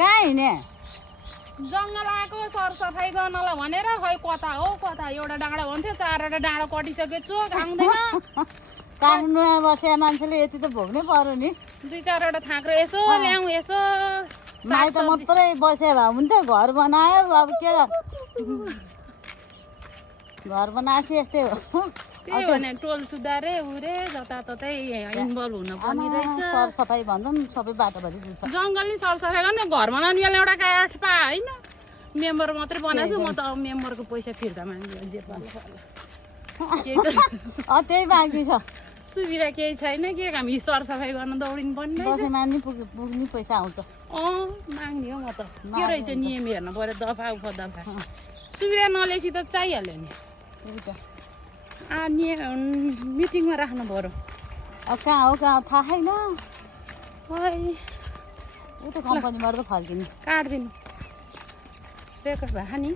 कहाँ हिँड्ने जङ्गल आएको सरसफाइ गर्नलाई भनेर खै कता हो कता एउटा डाँडा भन्थ्यो 4वटा डाँडा कटिसक्यो चोक आउँदैन काठमाडौँमा बसेर मान्छेले यति त भोग्नै पर्यो नि 2-4वटा थाक्रो यसो ल्याउँ यसो माइत मात्रै बसेर भए हुन्थ्यो घर बनायो अब के घर बनाएपछि यस्तै हो त्यही हो नि टोल सुधारे उरे जताततै इन्भल्भ हुन पर्ने रहेछ सरसफाइ भन्छन् सबै बाटोभरि जुट्छ जङ्गलले सरसफाइ गर्ने घर बनाउने बेला एउटा काठ पा होइन मेम्बर मात्रै बनाएको छु म त अब मेम्बरको पैसा फिर्ता माग्छु जे त्यही बाँकी छ सुविधा केही छैन के हामी सरसफाइ गर्न दौडिनु पर्ने दसैँमा नि पुग्ने पैसा आउँछ माग्ने हो म त के रहेछ नियम हेर्नु पर्यो दफा उपदफा सुविधा नलेसी त चाहिहाल्यो नि मिटिङमा राख्नु पर्यो अब कहाँ हो कहाँ थाहा छैन खै उता कम्पनीबाट त फर्किने काटिदिनु रेकर्ड भएको नि